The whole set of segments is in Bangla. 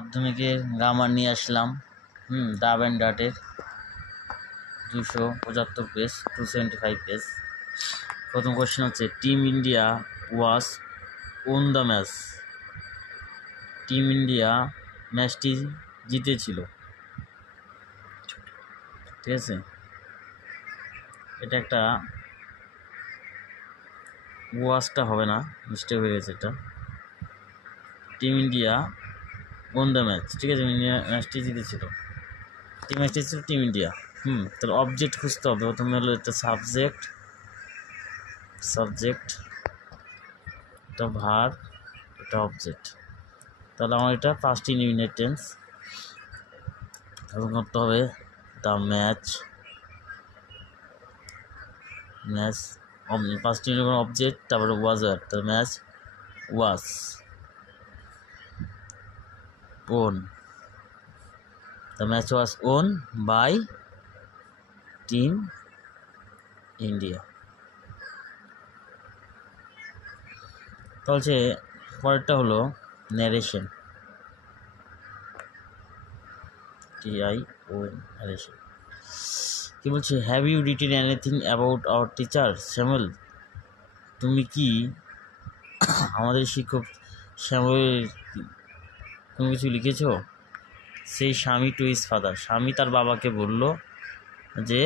মাধ্যমিকের গ্রামার নিয়ে আসলাম। ডাব অ্যান্ড ডাটের 275 পেজ, 275 পেজ। প্রথম কোশ্চেন হচ্ছে, team India was won the match. Team India ম্যাচটি জিতেছিল, ঠিক আছে। এটা একটা ওয়াজটা হবে না, মিস্টেক হয়ে গেছে। এটা team India on the match, ঠিক আছে। ইন্ডিয়া ম্যাচটি জিতেছিল, টিম ম্যাচটি ছিল টিম ইন্ডিয়া। তাহলে অবজেক্ট খুঁজতে হবে। প্রথমে হলো এটা সাবজেক্ট, এটা ভার্ব, এটা অবজেক্ট। তাহলে আমার এটা ফার্স্ট ইনডিফিনিট টেন্স। এখন করতে হবে the match, first indefinite object, তারপরে ওয়াজ আর, the match was won, the match was won by team India. তাহলে পরেরটা হলো ন্যারেশন, TION, ন্যারেশন। কি বলছে, have you written anything about our teacher Shyamal? তুমি কি আমাদের শিক্ষক শ্যামলের কোনো কিছু লিখেছ? সেই স্বামী টু হিজ ফাদার, স্বামী তার বাবাকে বলল যে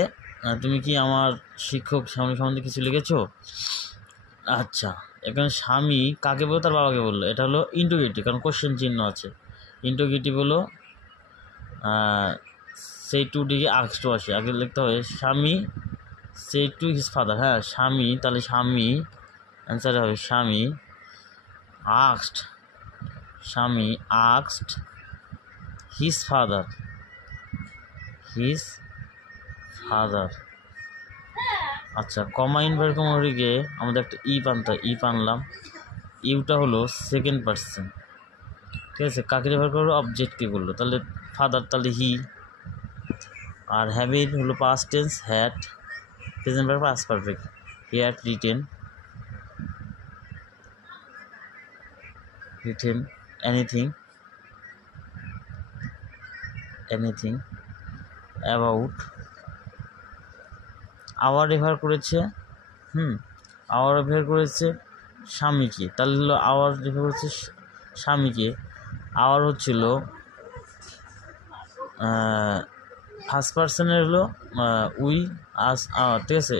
তুমি কি আমার শিক্ষক শ্যামল সম্বন্ধে কিছু লিখেছ? আচ্ছা, এখানে স্বামী কাকে বললো? তার বাবাকে বললো। এটা হলো ইন্টোগেটিভ, কারণ কোশ্চেন চিহ্ন আছে। ইন্টোগেটিভ হলো সেই টু দিকে আক্স টু আসে, আগে লিখতে হবে স্বামী সেই টু হিজ ফাদার। হ্যাঁ, স্বামী, তাহলে স্বামী অ্যান্সার হবে স্বামী আক্সড হিজ ফাদার, আচ্ছা, কমা ইনভার্টিকে আমাদের একটা ইফ আনলাম। ইউটা হলো সেকেন্ড পার্সন, ঠিক আছে। কাকে রেফার করলো? অবজেক্টকে করলো। তাহলে ফাদার, তাহলে হি। আর হ্যাভিট হলো past tense, had. Present verb past perfect, he had written anything about. Our রেফার করেছে স্বামীকে, তাহলে হলো আওয়ার রেফার করেছে স্বামীকে। আওয়ার হচ্ছিল ফার্স্ট পার্সনের হলো উই আস আওয়ার, ঠিক আছে।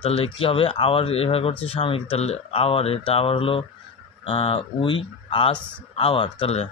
তাহলে কী হবে? আওয়ার রেফার করছে স্বামীকে, তাহলে আওয়ারে, তা আওয়ার হলো উই আস আওয়ার, তাহলে